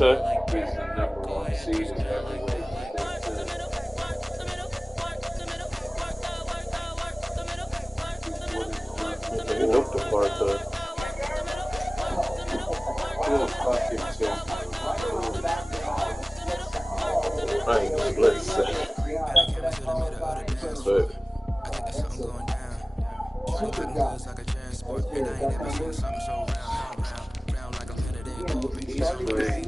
Sparta is the #1 seed in heavyweight. He whooped the Sparta. I ain't split second. But he's crazy.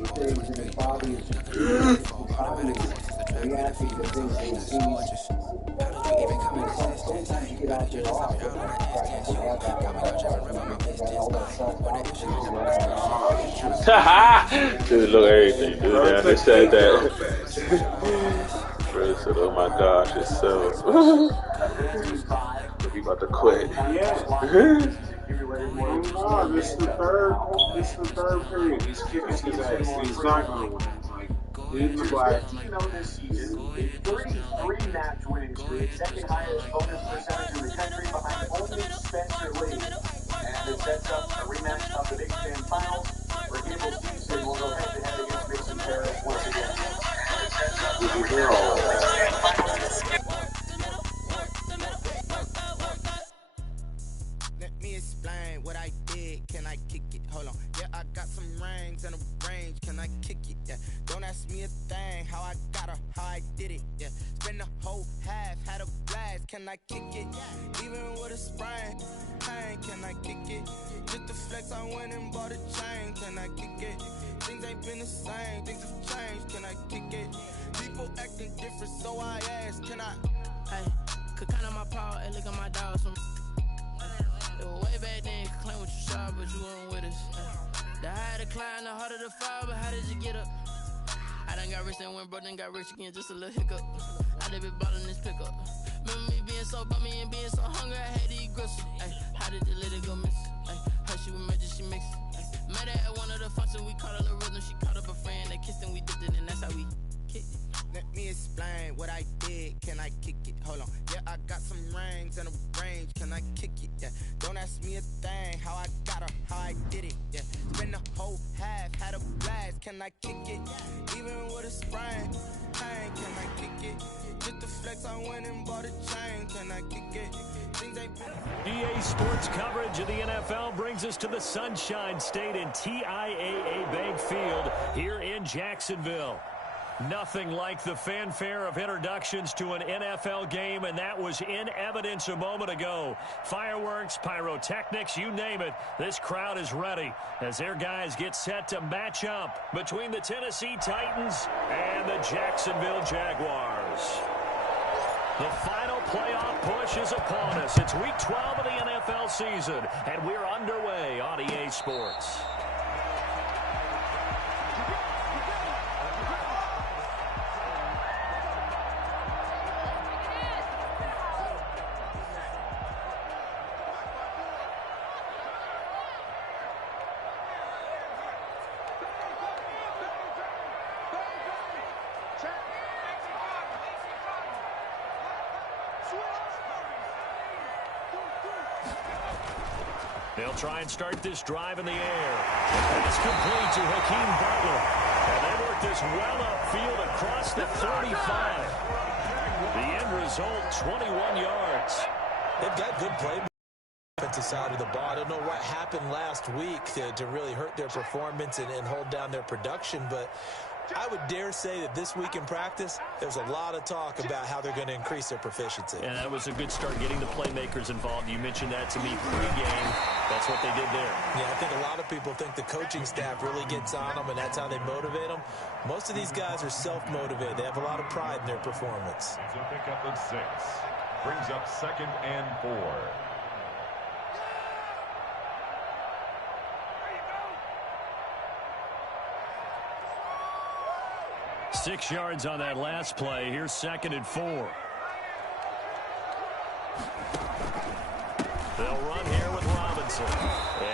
Dude, look everything, dude. Yeah, they said that. Bro said, "Oh my gosh, it's so." He about to quit. This is the third period. He's kicking his ass. He's not going to win. Leave the black. This season, a 33-match winning streak, second highest bonus percentage in the country behind only Spencer Lee. And it sets up a rematch of the Big Ten Finals, where Gable Stevenson will go head-to-head against Mason Paris once again. And it sets up a rematch of the Big Ten Finals. Let me explain what I did. Can I kick it? Hold on. Yeah, I got some rings and a range. Can I kick it? Yeah. Don't ask me a thing. How I got her, how I did it. Yeah. Spend the whole half, had a blast. Can I kick it? Even with a sprain. Pain, can I kick it? Just the flex, I went and bought a chain. Can I kick it? Things ain't been the same. Things have changed. Can I kick it? People acting different, so I asked. Can I? Hey, could count on my power and look at my dogs from. It was way back then, could claim what you saw, but you weren't with us. The higher the climb, the harder the fall, but how did you get up? I done got rich and went broke, then got rich again, just a little hiccup. I done been ballin' this pickup. Remember me being so bummy and being so hungry, I had to eat gristle. How did the lady go miss? How she was magic, she mixed. Met her at one of the functions, we caught her the rhythm, she caught up a friend, they kissed and we dipped it, and that's how we kicked it. Let me explain what I did. Can I kick it? Hold on. Yeah, I got some rings and a range. Can I kick it? Yeah. Don't ask me a thing. How I got her, how I did it. Yeah. Spend the whole half, had a blast. Can I kick it? Even with a sprain. Pain, can I kick it? Just the flex, I went and bought a chain. Can I kick it? Things ain't been. EA Sports coverage of the NFL brings us to the Sunshine State in TIAA Bank Field here in Jacksonville. Nothing like the fanfare of introductions to an NFL game, and that was in evidence a moment ago. Fireworks, pyrotechnics, you name it. This crowd is ready as their guys get set to match up between the Tennessee Titans and the Jacksonville Jaguars. The final playoff push is upon us. It's week 12 of the NFL season, and we're underway on EA Sports. They'll try and start this drive in the air. Pass complete to Hakeem Butler. And they work this well upfield across the 35. The end result, 21 yards. They've got good play on the offensive side of the ball. I don't know what happened last week to really hurt their performance and hold down their production, but I would dare say that this week in practice, there's a lot of talk about how they're going to increase their proficiency. And that was a good start getting the playmakers involved. You mentioned that to me pre-game. That's what they did there. Yeah, I think a lot of people think the coaching staff really gets on them, and that's how they motivate them. Most of these guys are self-motivated. They have a lot of pride in their performance. So pick up the 6. Brings up 2nd and 4. 6 yards on that last play. Here's 2nd and 4. They'll run here with Robinson.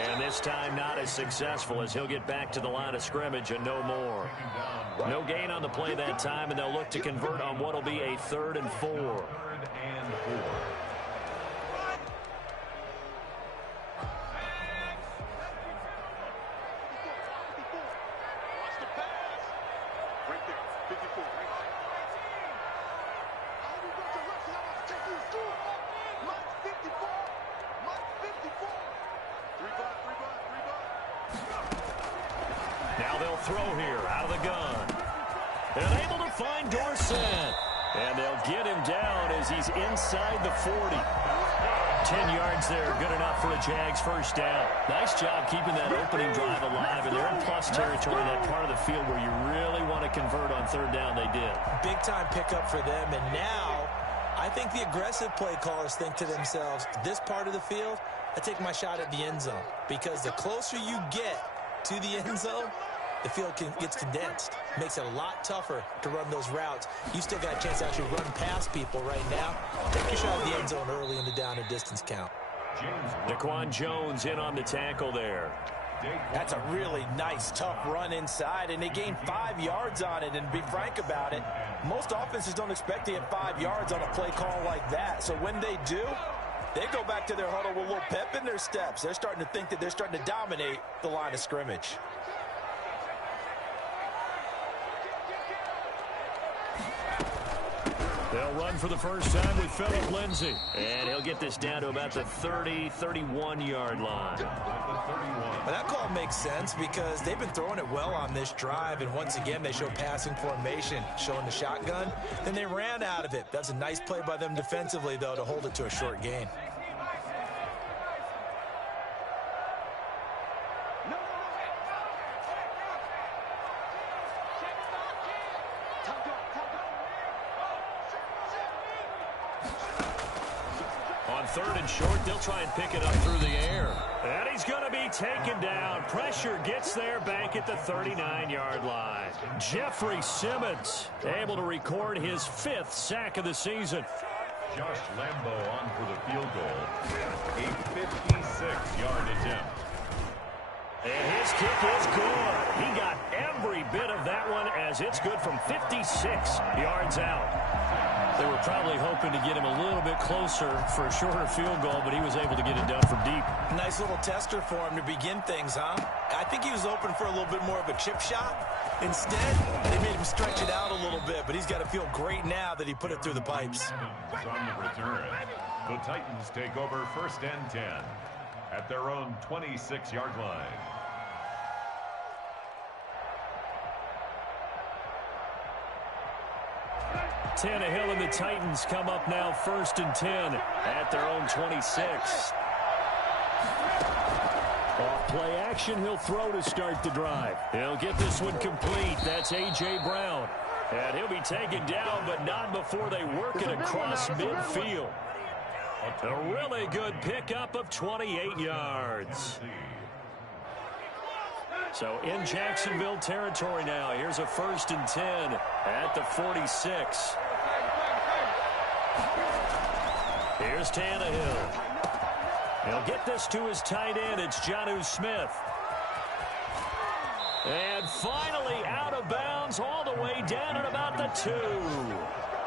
And this time not as successful as he'll get back to the line of scrimmage and no more. No gain on the play that time, and they'll look to convert on what will be a 3rd and 4. 3rd and 4. Now they'll throw here out of the gun. And able to find Dorsett. And they'll get him down as he's inside the 40. 10 yards there, good enough for a Jags first down. Nice job keeping that opening drive alive, and they're in plus territory, that part of the field where you really want to convert on third down. They did. Big-time pickup for them, and now I think the aggressive play callers think to themselves, this part of the field, I take my shot at the end zone, because the closer you get to the end zone, the field gets condensed. Makes it a lot tougher to run those routes. You still got a chance to actually run past people right now. Take your shot at the end zone early in the down and distance count. Daquan Jones in on the tackle there. That's a really nice, tough run inside, and they gained 5 yards on it. And to be frank about it, most offenses don't expect to get 5 yards on a play call like that. So when they do, they go back to their huddle with a little pep in their steps. They're starting to think that they're starting to dominate the line of scrimmage. They'll run for the first time with Phillip Lindsay. And he'll get this down to about the 30, 31-yard line. Well, that call makes sense because they've been throwing it well on this drive. And once again, they show passing formation, showing the shotgun. Then they ran out of it. That's a nice play by them defensively, though, to hold it to a short gain. Third and short, they'll try and pick it up through the air. And he's going to be taken down. Pressure gets there back at the 39-yard line. Jeffrey Simmons able to record his 5th sack of the season. Josh Lambo on for the field goal. A 56-yard attempt. And his kick is good. He got every bit of that one as it's good from 56 yards out. They were probably hoping to get him a little bit closer for a shorter field goal, but he was able to get it done from deep. Nice little tester for him to begin things, huh? I think he was open for a little bit more of a chip shot. Instead, they made him stretch it out a little bit, but he's got to feel great now that he put it through the pipes. On the return, the Titans take over 1st and 10 at their own 26-yard line. Tannehill and the Titans come up now 1st and 10 at their own 26. Off play action, he'll throw to start the drive. He'll get this one complete. That's A.J. Brown. And he'll be taken down, but not before they work it across midfield. A really good pickup of 28 yards. So in Jacksonville territory now. Here's a 1st and 10 at the 46. Here's Tannehill. He'll get this to his tight end. It's Jonnu Smith. And finally out of bounds all the way down at about the 2.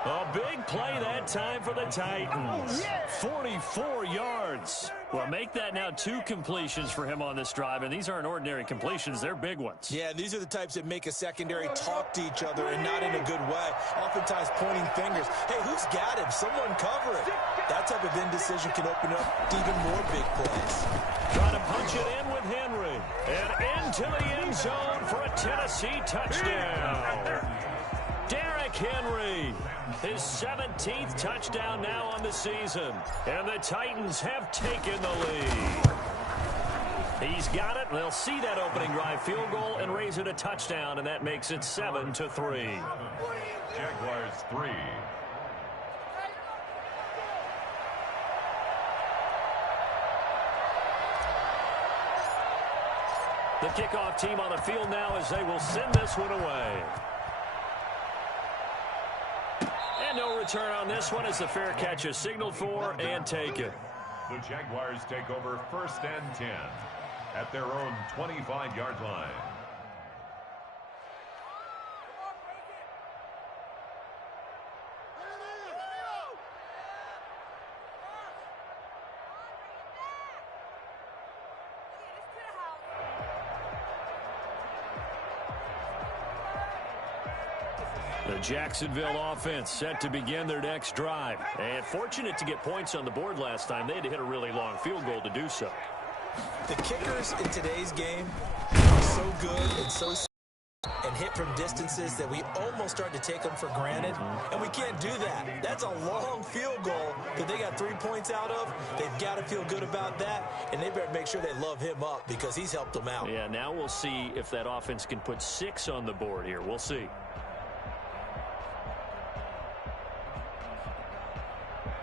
A big play that time for the Titans. 44 yards. Well, make that now 2 completions for him on this drive, and these aren't ordinary completions. They're big ones. Yeah, these are the types that make a secondary talk to each other and not in a good way. Oftentimes pointing fingers. Hey, who's got him? Someone cover it. That type of indecision can open up even more big plays. Trying to punch it in with Henry. And into the end zone for a Tennessee touchdown. Derrick Henry, his 17th touchdown now on the season. And the Titans have taken the lead. He's got it. They'll see that opening drive field goal and raise it a touchdown, and that makes it 7-3. Jaguars 3. The kickoff team on the field now as they will send this one away. And no return on this one as the fair catch is signaled for and taken. The Jaguars take over 1st and 10 at their own 25-yard line. The Jacksonville offense set to begin their next drive. And fortunate to get points on the board last time. They had to hit a really long field goal to do so. The kickers in today's game are so good and so and hit from distances that we almost start to take them for granted, and we can't do that. That's a long field goal that they got 3 points out of. They've got to feel good about that, and they better make sure they love him up because he's helped them out. Yeah, now we'll see if that offense can put 6 on the board here. We'll see.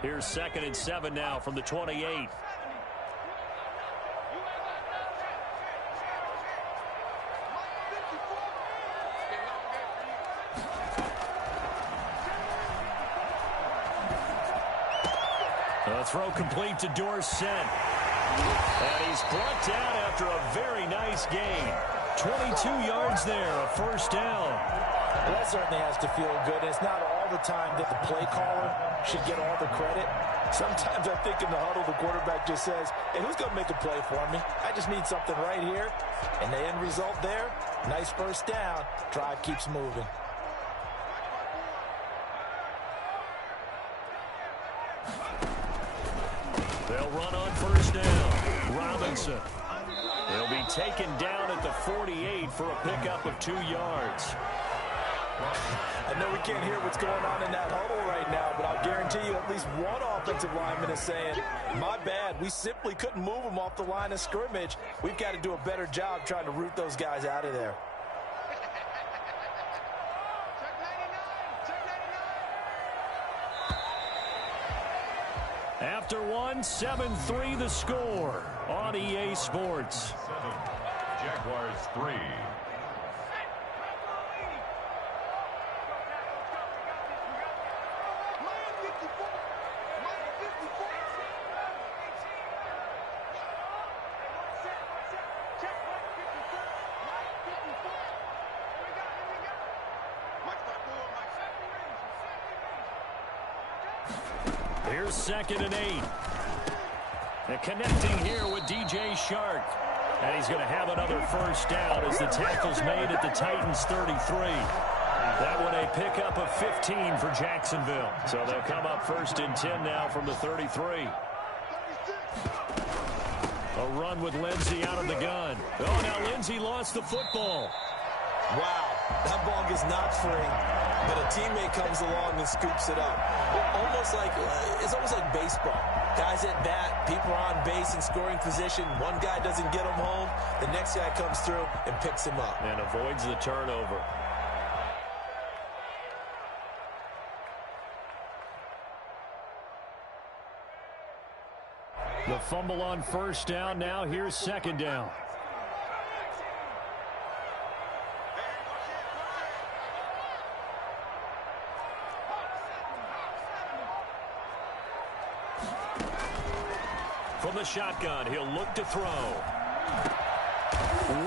Here's 2nd and 7 now from the 28. The throw complete to Dorsett. And he's brought down after a very nice gain. 22 yards there, a first down. Well, that certainly has to feel good. It's not all the time that the play caller should get all the credit. Sometimes I think in the huddle, the quarterback just says, hey, who's going to make a play for me? I just need something right here. And the end result there, nice first down. Drive keeps moving. They'll run on first down. Robinson. He'll be taken down at the 48 for a pickup of 2 yards. I know we can't hear what's going on in that huddle right now, but I'll guarantee you at least one offensive lineman is saying, my bad, we simply couldn't move them off the line of scrimmage. We've got to do a better job trying to root those guys out of there. After one, 7-3 the score on EA Sports. 7, Jaguars 3. Here's 2nd and 8. And connecting here with DJ Shark. And he's going to have another first down as the tackle's made at the Titans 33. That one a pickup of 15 for Jacksonville. So they'll come up 1st and 10 now from the 33. A run with Lindsey out of the gun. Oh, now Lindsey lost the football. Wow, that ball gets knocked free, but a teammate comes along and scoops it up. It's almost like baseball. Guys at bat, people are on base in scoring position. One guy doesn't get him home. The next guy comes through and picks him up. And avoids the turnover. The fumble on first down. Now here's 2nd down. From the shotgun, he'll look to throw.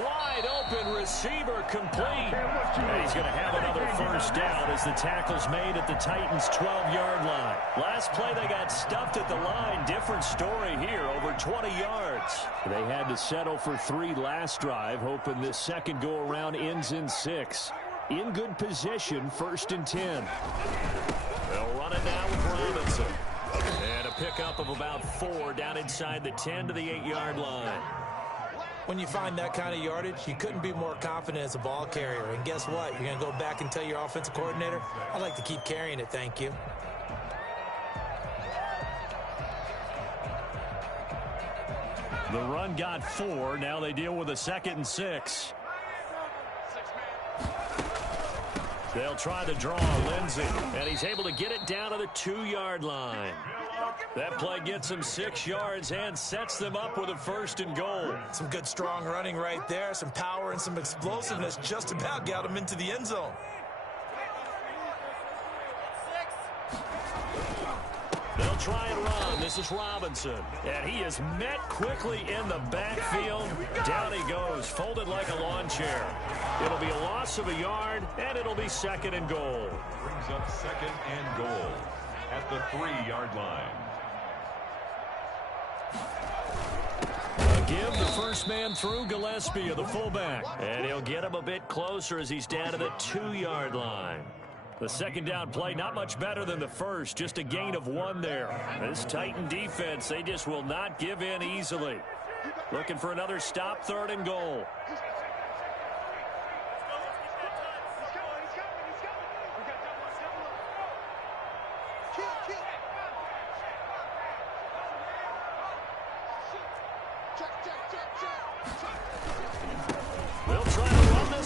Wide open receiver complete. And he's going to have another first down as the tackle's made at the Titans' 12-yard line. Last play, they got stuffed at the line. Different story here, over 20 yards. They had to settle for 3 last drive, hoping this second go-around ends in 6. In good position, 1st and 10. They'll run it now with Robinson. And a pickup of about 4 down inside the 10 to the 8-yard line. When you find that kind of yardage, you couldn't be more confident as a ball carrier. And guess what? You're going to go back and tell your offensive coordinator, I'd like to keep carrying it, thank you. The run got 4. Now they deal with a 2nd and 6. They'll try to draw Lindsey, and he's able to get it down to the 2-yard line. That play gets him 6 yards and sets them up with a 1st and goal. Some good strong running right there, some power and some explosiveness just about got him into the end zone. They'll try and run. This is Robinson. And he is met quickly in the backfield. Down he goes, folded like a lawn chair. It'll be a loss of a yard, and it'll be 2nd and goal. Brings up 2nd and goal at the 3-yard line. Give the first man through Gillespie of the fullback. And he'll get him a bit closer as he's down to the 2-yard line. The 2nd down play, not much better than the first, just a gain of 1 there. This Titan defense, they just will not give in easily. Looking for another stop, 3rd and goal.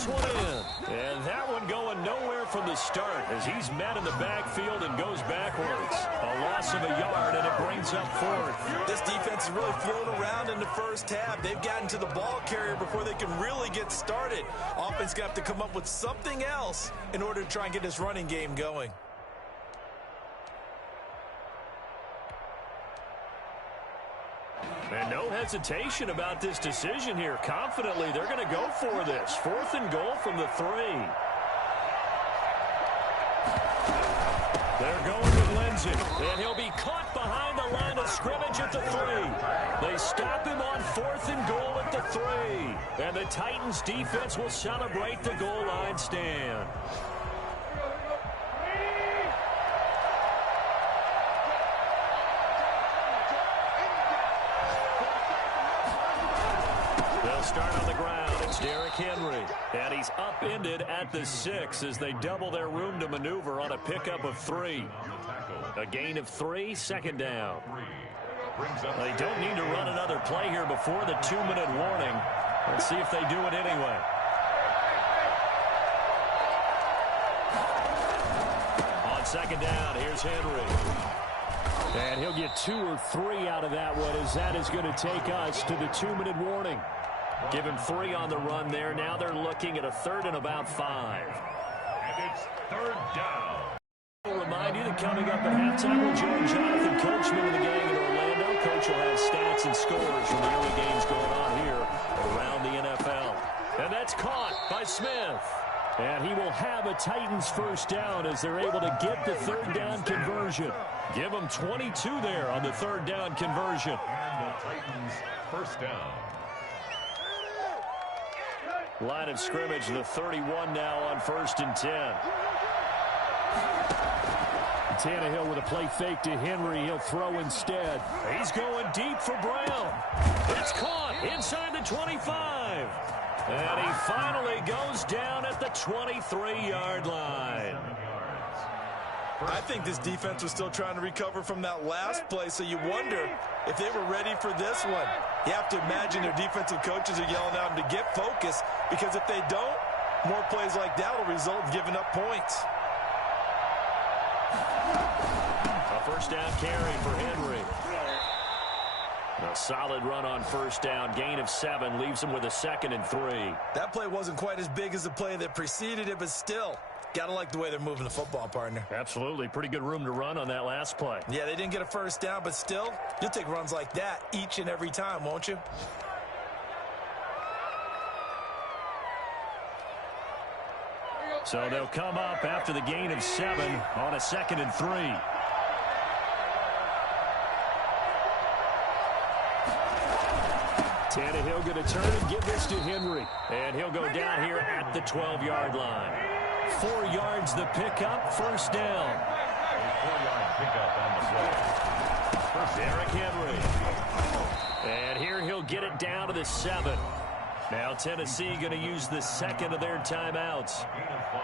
this one in. And that one going nowhere from the start as he's met in the backfield and goes backwards. A loss of a yard, and it brings up fourth. This defense is really flown around in the first half. They've gotten to the ball carrier before they can really get started. Offense got to come up with something else in order to try and get this running game going. And no hesitation about this decision here. Confidently, they're going to go for this. 4th and goal from the 3. They're going with Lindsay, and he'll be caught behind the line of scrimmage at the 3. They stop him on 4th and goal at the 3. And the Titans defense will celebrate the goal line stand. Start on the ground. It's Derrick Henry. And he's upended at the 6 as they double their room to maneuver on a pickup of 3. A gain of 3, 2nd down. They don't need to run another play here before the 2-minute warning. Let's see if they do it anyway. On 2nd down, here's Henry. And he'll get 2 or 3 out of that one as that is going to take us to the 2-minute warning. Give him 3 on the run there. Now they're looking at a 3rd and about 5. And it's 3rd down. I'll remind you that coming up at halftime, we'll join Jonathan Coachman and the gang in Orlando. Coach will have stats and scores from the early games going on here around the NFL. And that's caught by Smith. And he will have a Titans 1st down as they're able to get the 3rd down conversion. Give them 22 there on the 3rd down conversion. And the Titans 1st down. Line of scrimmage, the 31 now on 1st and 10. Tannehill with a play fake to Henry. He'll throw instead. He's going deep for Brown. It's caught inside the 25. And he finally goes down at the 23-yard line. I think this defense was still trying to recover from that last play, so you wonder if they were ready for this one. You have to imagine their defensive coaches are yelling at them to get focused, because if they don't, more plays like that will result in giving up points. A 1st down carry for Henry. A solid run on 1st down. Gain of 7 leaves him with a 2nd and 3. That play wasn't quite as big as the play that preceded it, but still, got to like the way they're moving the football, partner. Absolutely. Pretty good room to run on that last play. Yeah, they didn't get a 1st down, but still, you'll take runs like that each and every time, won't you? So they'll come up after the gain of 7 on a 2nd and 3. Tannehill going to turn and give this to Henry. And he'll go down here at the 12-yard line. 4 yards the pickup, 1st down. A 4-yard pickup on the play. First, Derrick Henry. And here he'll get it down to the 7. Now Tennessee going to use the 2nd of their timeouts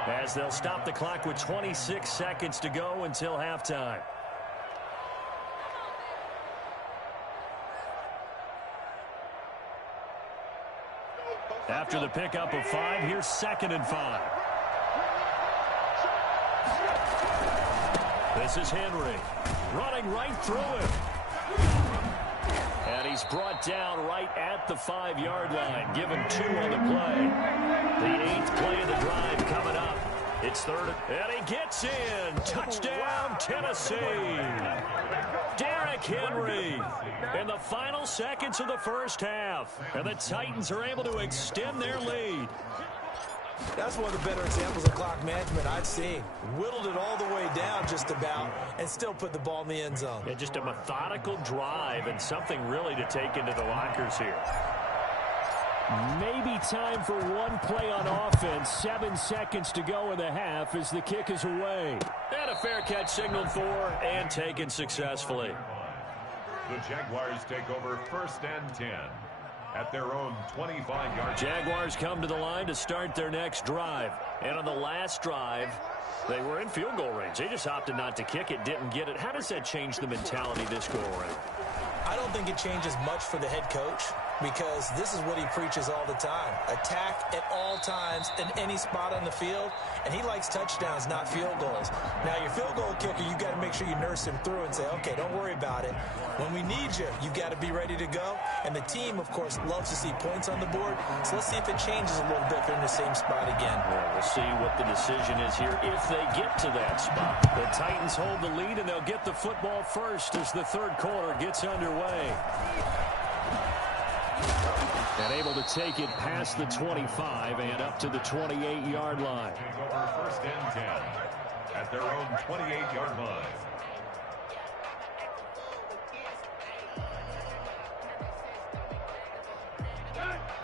as they'll stop the clock with 26 seconds to go until halftime. After the pickup of 5, here's 2nd and 5. This is Henry running right through him. And he's brought down right at the 5-yard line. Given 2 on the play. The 8th play of the drive coming up. It's 3rd, and he gets in. Touchdown, Tennessee. Derrick Henry in the final seconds of the 1st half. And the Titans are able to extend their lead. That's one of the better examples of clock management I've seen. Whittled it all the way down just about and still put the ball in the end zone. Yeah, just a methodical drive and something really to take into the lockers here. Maybe time for one play on offense. 7 seconds to go in the half as the kick is away. And a fair catch signaled for and taken successfully. The Jaguars take over 1st and 10 at their own 25-yard. Jaguars come to the line to start their next drive. And on the last drive, they were in field goal range. They just opted not to kick it, didn't get it. How does that change the mentality this go around? I don't think it changes much for the head coach. because this is what he preaches all the time. Attack at all times in any spot on the field, and he likes touchdowns, not field goals. Now, your field goal kicker, you got to make sure you nurse him through and say, okay, don't worry about it. When we need you, you got to be ready to go. And the team, of course, loves to see points on the board. So let's see if it changes a little bit if they're in the same spot again. Well, we'll see what the decision is here if they get to that spot. The Titans hold the lead, and they'll get the football first as the third quarter gets underway. And able to take it past the 25 and up to the 28-yard line. Take over first and 10 at their own 28-yard line.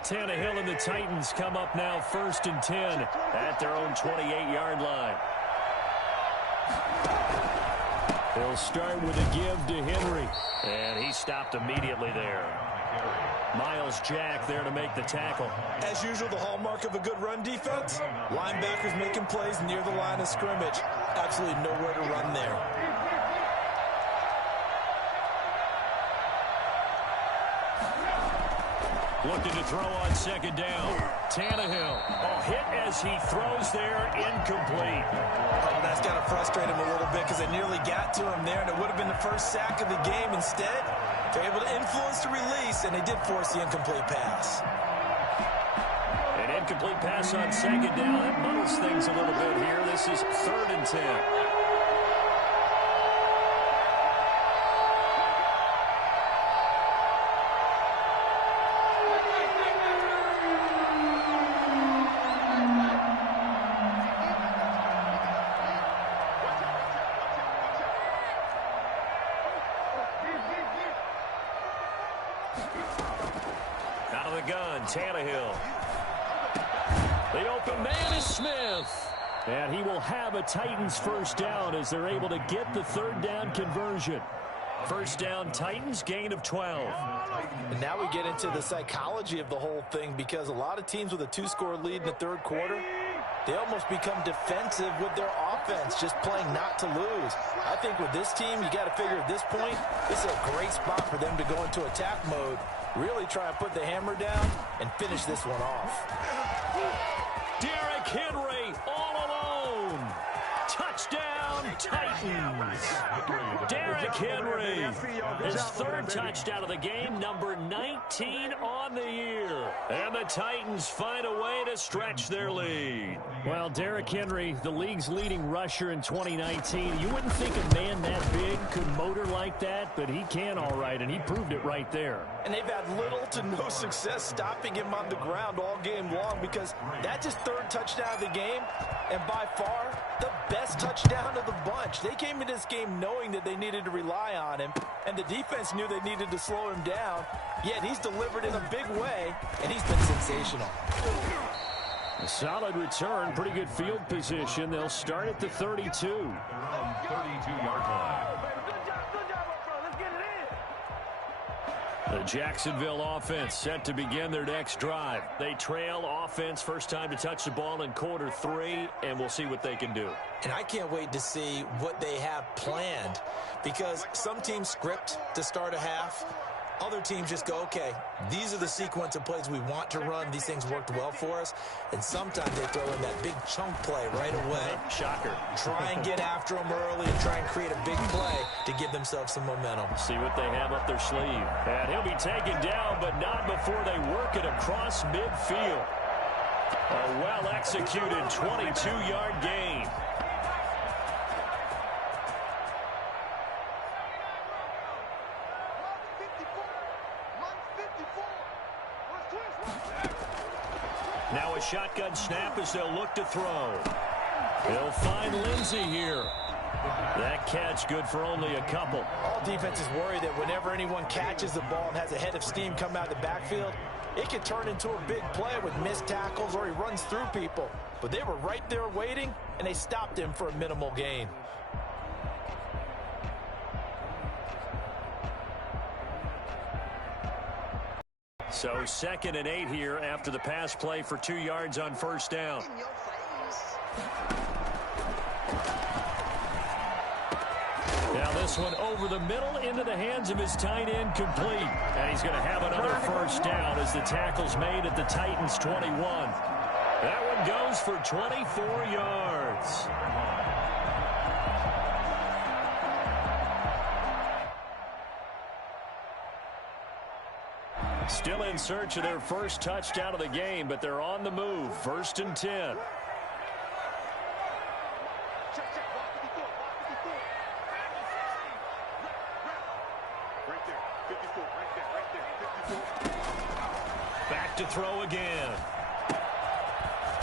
Tannehill and the Titans come up now first and 10 at their own 28-yard line. They'll start with a give to Henry. And he stopped immediately there. Miles Jack there to make the tackle. As usual, the hallmark of a good run defense, linebackers making plays near the line of scrimmage. Absolutely nowhere to run there. Looking to throw on second down. Tannehill. Oh, hit as he throws there, incomplete. Oh, that's got to frustrate him a little bit because they nearly got to him there, and it would have been the first sack of the game. Instead, they're able to influence the release, and they did force the incomplete pass. An incomplete pass on second down. That muddles things a little bit here. This is 3rd and 10. Out of the gun, Tannehill. The open man is Smith. And he will have a Titans first down as they're able to get the third down conversion. First down, Titans, gain of 12. And now we get into the psychology of the whole thing because a lot of teams with a 2-score lead in the third quarter, they almost become defensive with their offense, just playing not to lose. I think with this team, you got to figure at this point, this is a great spot for them to go into attack mode, really try and put the hammer down and finish this one off. Derrick Henry all alone. Touchdown, Titans. Derrick Henry, his 3rd touchdown of the game, number 19 on the year. And the Titans find a way to stretch their lead. Well, Derrick Henry, the league's leading rusher in 2019. You wouldn't think a man that big could motor like that, but he can all right, and he proved it right there. And they've had little to no success stopping him on the ground all game long because that's his 3rd touchdown of the game, and by far the best touchdown of the bunch. They came into this game knowing that they needed to rely on him, and the defense knew they needed to slow him down, yet he's delivered in a big way, and he's been sensational. A solid return, pretty good field position. They'll start at the 32. 32-yard line. The Jacksonville offense set to begin their next drive. They trail offense, first time to touch the ball in quarter 3, and we'll see what they can do. And I can't wait to see what they have planned because some teams script to start a half. Other teams just go, okay, these are the sequence of plays we want to run. These things worked well for us. And sometimes they throw in that big chunk play right away. Shocker. Try and get after them early and try and create a big play to give themselves some momentum. See what they have up their sleeve. And he'll be taken down, but not before they work it across midfield. A well-executed 22-yard gain. Now a shotgun snap as they'll look to throw. They'll find Lindsey here. That catch good for only a couple. All defenses worry that whenever anyone catches the ball and has a head of steam come out of the backfield, it can turn into a big play with missed tackles or he runs through people. But they were right there waiting, and they stopped him for a minimal gain. So 2nd and 8 here after the pass play for 2 yards on first down. Now this one over the middle into the hands of his tight end, complete. And he's going to have another first down as the tackle's made at the Titans' 21. That one goes for 24 yards. Still in search of their first touchdown of the game, but they're on the move. 1st and 10. Back to throw again.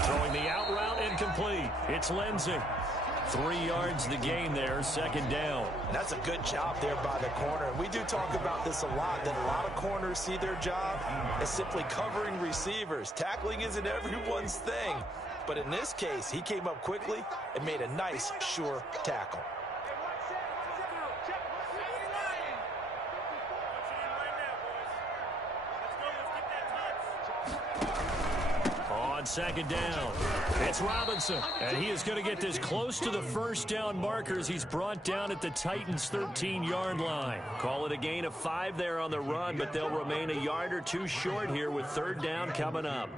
Throwing the out route, incomplete. It's Lindsey. 3 yards the gain there, 2nd down. That's a good job there by the corner. We do talk about this a lot, that a lot of corners see their job as simply covering receivers. Tackling isn't everyone's thing. But in this case, he came up quickly and made a nice, sure tackle. On 2nd down, it's Robinson, and he is going to get this close to the first down markers. He's brought down at the Titans' 13-yard line. Call it a gain of 5 there on the run, but they'll remain a yard or 2 short here with 3rd down coming up.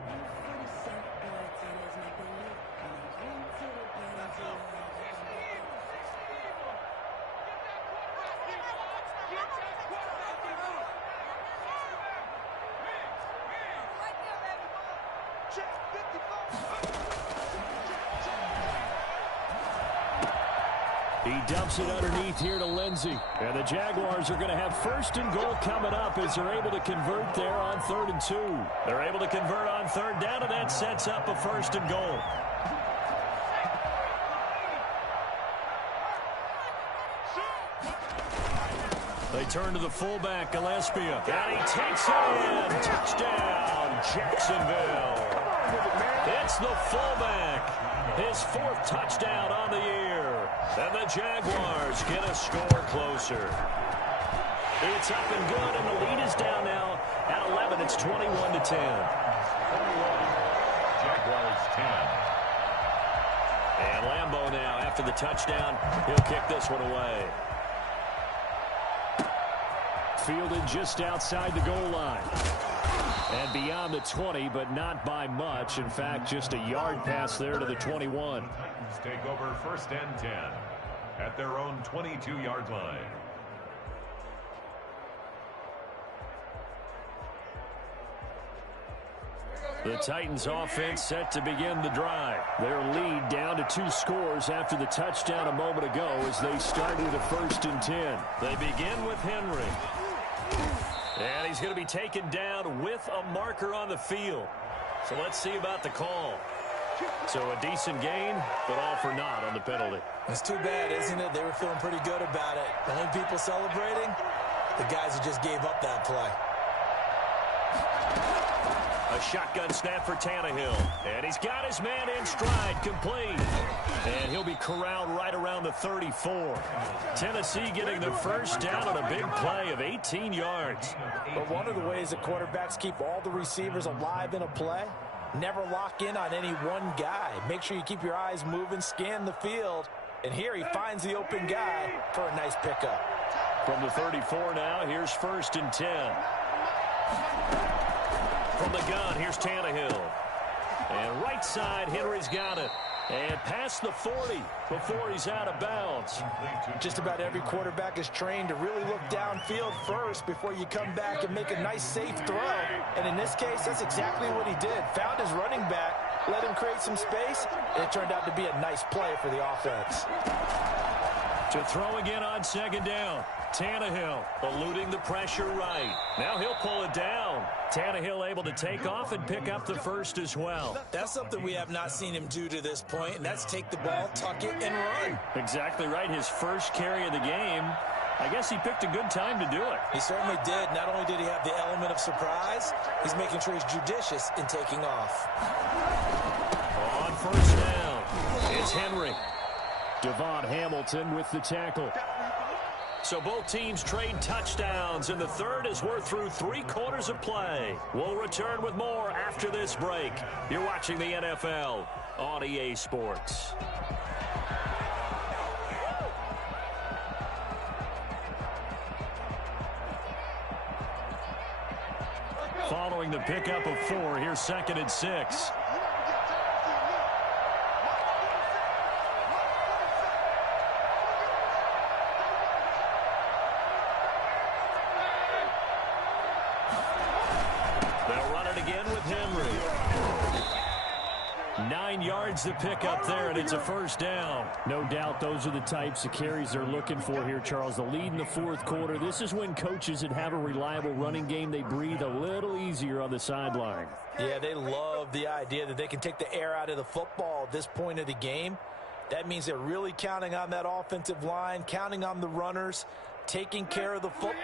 He dumps it underneath here to Lindsey. And the Jaguars are going to have 1st and goal coming up as they're able to convert there on 3rd and 2. They're able to convert on 3rd down, and that sets up a 1st and goal. They turn to the fullback, Gillespie. And he takes it in. Touchdown, Jacksonville. It's the fullback. His 4th touchdown on the year. And the Jaguars get a score closer. It's up and good, and the lead is down now at 11. It's 21-10. Jaguars 10. And Lambeau now, after the touchdown, he'll kick this one away. Fielded just outside the goal line. And beyond the 20, but not by much. In fact, just a yard pass there to the 21. Titans take over 1st and 10 at their own 22-yard line. The Titans offense set to begin the drive. Their lead down to 2 scores after the touchdown a moment ago as they started a 1st and 10. They begin with Henry. And he's going to be taken down with a marker on the field. So let's see about the call. So a decent gain, but all for naught on the penalty. It's too bad, isn't it? They were feeling pretty good about it. The only people celebrating, the guys who just gave up that play. A shotgun snap for Tannehill. And he's got his man in stride, complete. And he'll be corralled right around the 34. Tennessee getting the first down on a big play of 18 yards. But one of the ways that quarterbacks keep all the receivers alive in a play, never lock in on any one guy. Make sure you keep your eyes moving, scan the field. And here he finds the open guy for a nice pickup. From the 34 now, here's 1st and 10. From the gun, here's Tannehill. And right side, Henry's got it. And past the 40 before he's out of bounds. Just about every quarterback is trained to really look downfield first before you come back and make a nice, safe throw. And in this case, that's exactly what he did. Found his running back, let him create some space, and it turned out to be a nice play for the offense. To throw again on 2nd down. Tannehill eluding the pressure right. Now he'll pull it down. Tannehill able to take off and pick up the first as well. That's something we have not seen him do to this point, and that's take the ball, tuck it, and run. Exactly right. His first carry of the game. I guess he picked a good time to do it. He certainly did. Not only did he have the element of surprise, he's making sure he's judicious in taking off. On 1st down, it's Henry. Devon Hamilton with the tackle. So both teams trade touchdowns, and the third as we're through 3 quarters of play. We'll return with more after this break. You're watching the NFL on EA Sports. following the pickup of 4. Here's 2nd and 6. They'll run it again with Henry. 9 yards to pick up there, and it's a first down. No doubt those are the types of carries they're looking for here, Charles. The lead in the 4th quarter. This is when coaches that have a reliable running game, they breathe a little easier on the sideline. Yeah, they love the idea that they can take the air out of the football at this point of the game. That means they're really counting on that offensive line, counting on the runners, taking care of the football.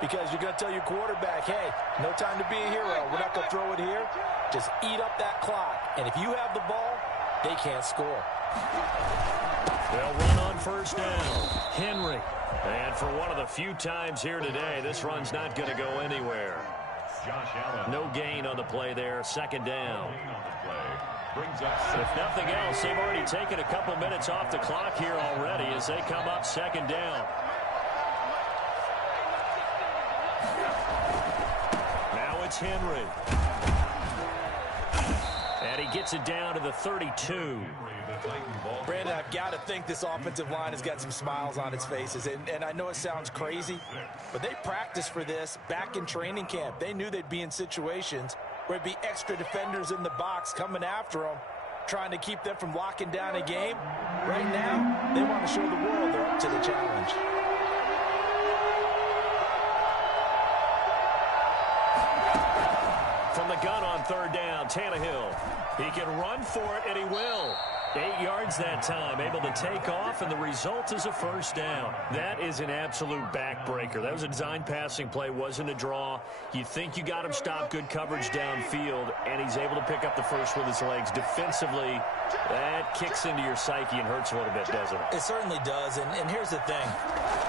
Because you're going to tell your quarterback, hey, no time to be a hero. We're not going to throw it here. Just eat up that clock. And if you have the ball, they can't score. They'll run on first down. Henry. And for one of the few times here today, this run's not going to go anywhere. No gain on the play there. 2nd down. If nothing else, they've already taken a couple minutes off the clock here already as they come up 2nd down. Now it's Henry. And he gets it down to the 32. Brandon, I've got to think this offensive line has got some smiles on its faces. And I know it sounds crazy, but they practiced for this back in training camp. They knew they'd be in situations where there'd be extra defenders in the box coming after them, trying to keep them from locking down a game. Right now, they want to show the world they're up to the challenge. From the gun on 3rd down, Tannehill. He can run for it, and he will. 8 yards that time, able to take off, and the result is a first down. That is an absolute backbreaker. That was a design passing play, wasn't a draw. You think you got him stopped, good coverage downfield, and he's able to pick up the first with his legs. Defensively, that kicks into your psyche and hurts a little bit, doesn't it? It certainly does, and here's the thing.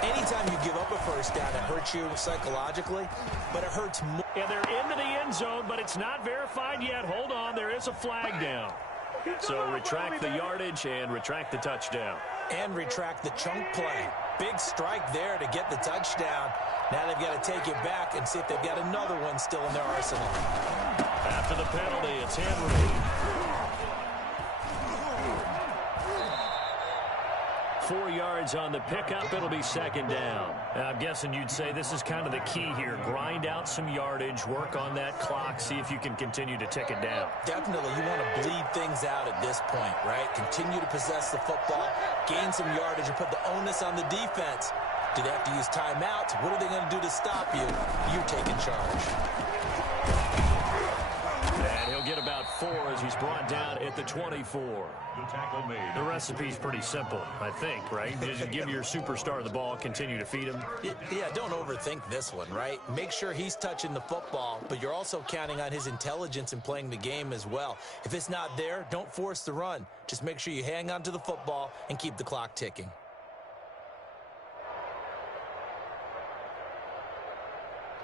Anytime you give up a first down, it hurts you psychologically, but it hurts more. And they're into the end zone, but it's not verified yet. Hold on, there is a flag down. So retract the yardage and retract the touchdown. And retract the chunk play. Big strike there to get the touchdown. Now they've got to take it back and see if they've got another one still in their arsenal. After the penalty, it's Henry. 4 yards on the pickup. It'll be 2nd down. I'm guessing you'd say this is kind of the key here. Grind out some yardage, work on that clock, see if you can continue to tick it down. Definitely, you want to bleed things out at this point, right? Continue to possess the football, gain some yardage, and put the onus on the defense. Do they have to use timeouts? What are they going to do to stop you? You're taking charge. And he'll get about 4 as he's brought down at the 24. The recipe's pretty simple, I think, right? Just give your superstar the ball, continue to feed him. Yeah, don't overthink this one, right? Make sure he's touching the football, but you're also counting on his intelligence in playing the game as well. If it's not there, don't force the run. Just make sure you hang on to the football and keep the clock ticking.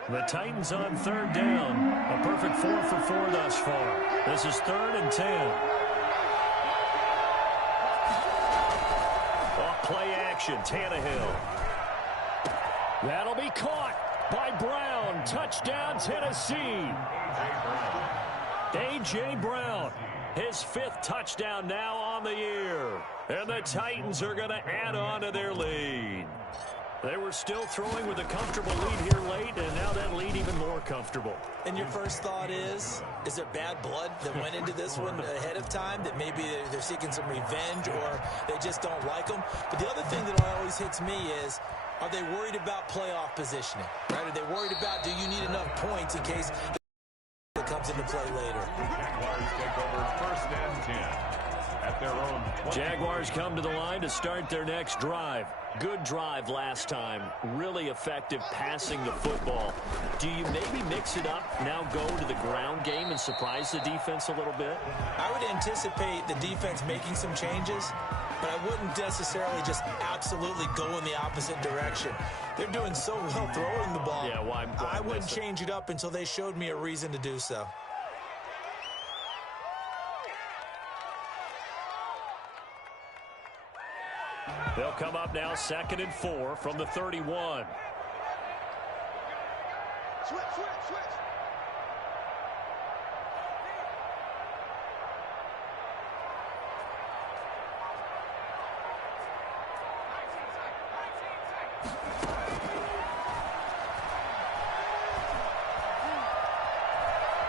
The Titans on 3rd down. A perfect 4 for 4 thus far. This is 3rd and 10. Off play action, Tannehill. That'll be caught by Brown. Touchdown, Tennessee. A.J. Brown. His 5th touchdown now on the year. And the Titans are going to add on to their lead. They were still throwing with a comfortable lead here late, and now that lead even more comfortable. And your first thought is there bad blood that went into this one ahead of time, that maybe they're seeking some revenge or they just don't like them? But the other thing that always hits me is, are they worried about playoff positioning? Right? Are they worried about, do you need enough points in case that comes into play later? Jaguars take over 1st and 10 at their own 20. Jaguars come to the line to start their next drive. Good drive last time. Really effective passing the football. Do you maybe mix it up, now go to the ground game and surprise the defense a little bit? I would anticipate the defense making some changes, but I wouldn't necessarily just absolutely go in the opposite direction. They're doing so well throwing the ball. Yeah, why I wouldn't change it up until they showed me a reason to do so. They'll come up now 2nd and 4 from the 31.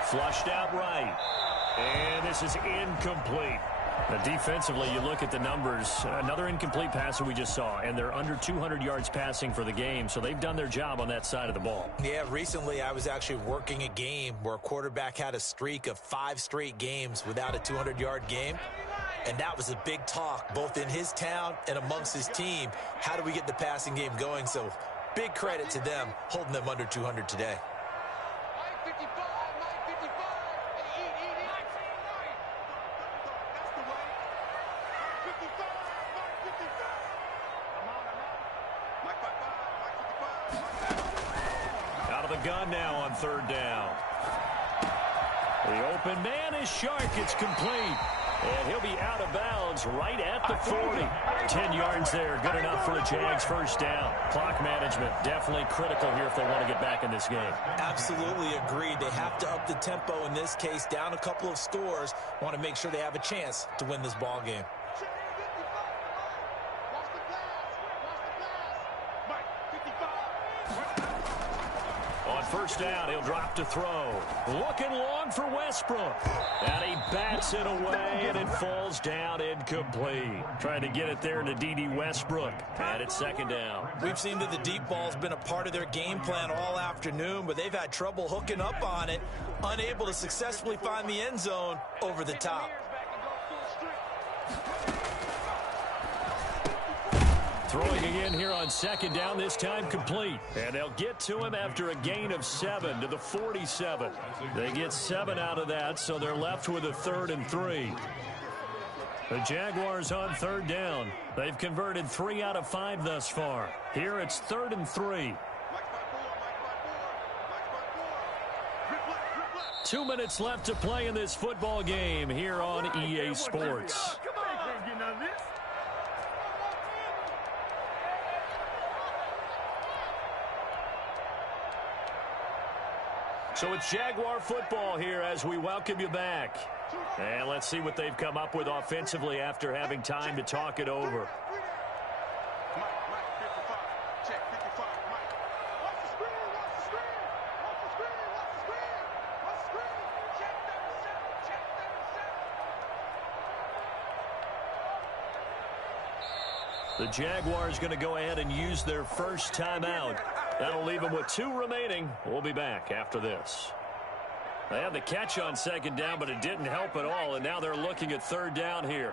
Flushed out right. And this is incomplete. Now, defensively, you look at the numbers. Another incomplete pass that we just saw, and they're under 200 yards passing for the game, so they've done their job on that side of the ball. Yeah, recently I was actually working a game where a quarterback had a streak of 5 straight games without a 200-yard game, and that was a big talk, both in his town and amongst his team. How do we get the passing game going? So big credit to them holding them under 200 today. Out of the gun now on third down. The open man is Shark. It's complete. And he'll be out of bounds right at the 40. 10 yards there. Good enough for a Jags first down. Clock management definitely critical here if they want to get back in this game. Absolutely agreed. They have to up the tempo in this case. Down a couple of scores. Want to make sure they have a chance to win this ball game. On first down, he'll drop to throw. Looking long for Westbrook. And he bats it away, and it falls down incomplete. Trying to get it there to D.D. Westbrook. And it's second down. We've seen that the deep ball's been a part of their game plan all afternoon, but they've had trouble hooking up on it. Unable to successfully find the end zone over the top. Throwing again here on second down, this time complete. And they'll get to him after a gain of 7 to the 47. They get 7 out of that, so they're left with a 3rd and 3. The Jaguars on third down. They've converted 3 out of 5 thus far. Here it's 3rd and 3. 2 minutes left to play in this football game here on EA Sports. So it's Jaguar football here as we welcome you back. And let's see what they've come up with offensively after having time to talk it over. The Jaguars going to go ahead and use their first timeout. That'll leave them with 2 remaining. We'll be back after this. They had the catch on second down, but it didn't help at all, and now they're looking at third down here.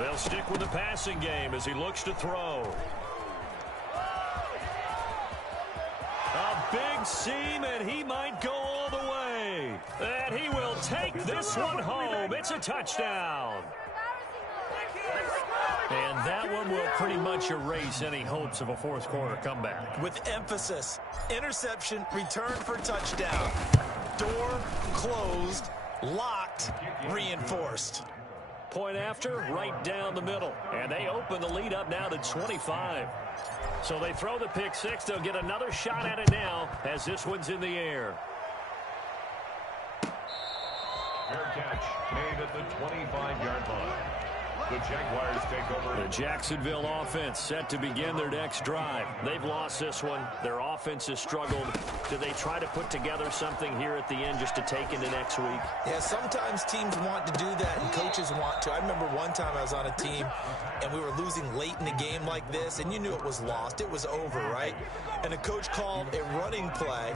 They'll stick with the passing game as he looks to throw. A big seam, and he might go all the way. And he will take this one home. It's a touchdown. And that one will pretty much erase any hopes of a fourth quarter comeback. With emphasis, interception, return for touchdown. Door closed, locked, reinforced. Point after, right down the middle. And they open the lead up now to 25. So they throw the pick six. They'll get another shot at it now as this one's in the air. Fair catch made at the 25-yard line. The Jaguars take over. The Jacksonville offense set to begin their next drive. They've lost this one. Their offense has struggled. Do they try to put together something here at the end just to take into next week? Yeah, sometimes teams want to do that and coaches want to. I remember one time I was on a team and we were losing late in a game like this, and you knew it was lost. It was over, right? And the coach called a running play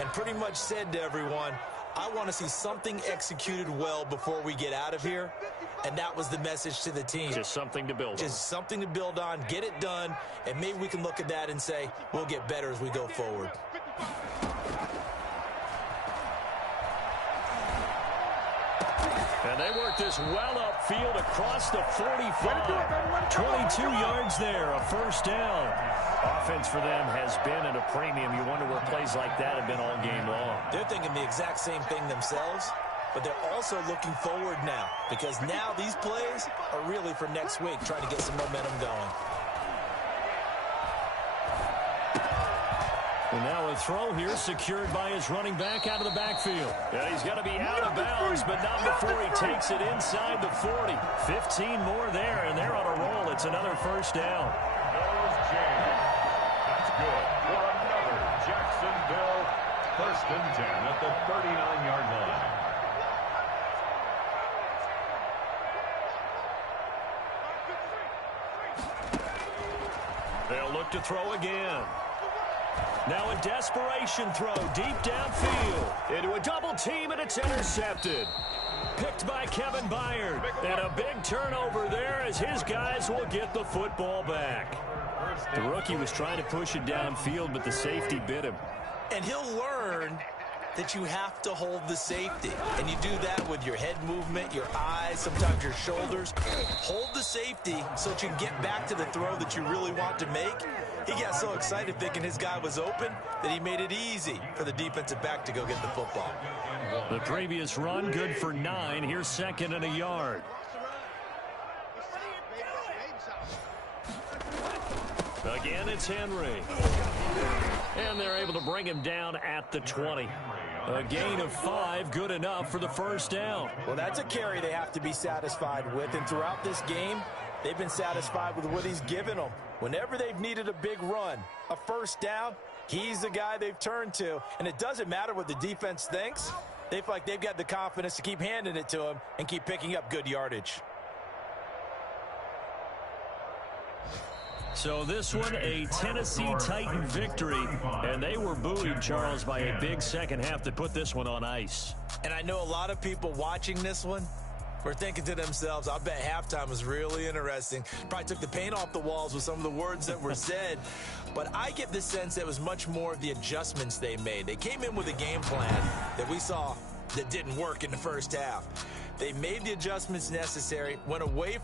and pretty much said to everyone, I want to see something executed well before we get out of here. And that was the message to the team. Just something to build on. Just something to build on, get it done, and maybe we can look at that and say, we'll get better as we go forward. And they work this well upfield across the 45. 22 yards there, a first down. Offense for them has been at a premium. You wonder where plays like that have been all game long. They're thinking the exact same thing themselves, but they're also looking forward now because now these plays are really for next week, trying to get some momentum going. And now a throw here secured by his running back out of the backfield. Yeah, he's got to be out of bounds, but not before he takes it inside the 40. 15 more there, and they're on a roll. It's another first down. That's good. and 10 at the 39-yard line. They'll look to throw again. Now a desperation throw deep downfield into a double team, and it's intercepted. Picked by Kevin Byard. And a big turnover there as his guys will get the football back. The rookie was trying to push it downfield, but the safety bit him. And he'll learn that you have to hold the safety. And you do that with your head movement, your eyes, sometimes your shoulders. Hold the safety so that you can get back to the throw that you really want to make. He got so excited thinking his guy was open that he made it easy for the defensive back to go get the football. The previous run, good for 9. Here's second and a yard. Again, it's Henry. And they're able to bring him down at the 20. A gain of 5, good enough for the first down. Well, that's a carry they have to be satisfied with. And throughout this game, they've been satisfied with what he's given them. Whenever they've needed a big run, a first down, he's the guy they've turned to. And it doesn't matter what the defense thinks. They feel like they've got the confidence to keep handing it to him and keep picking up good yardage. So this one, a Tennessee Titan victory. And they were buoyed, Charles, by a big second half that put this one on ice. And I know a lot of people watching this one were thinking to themselves, I bet halftime was really interesting. Probably took the paint off the walls with some of the words that were said. But I get the sense that it was much more of the adjustments they made. They came in with a game plan that we saw that didn't work in the first half. They made the adjustments necessary, went away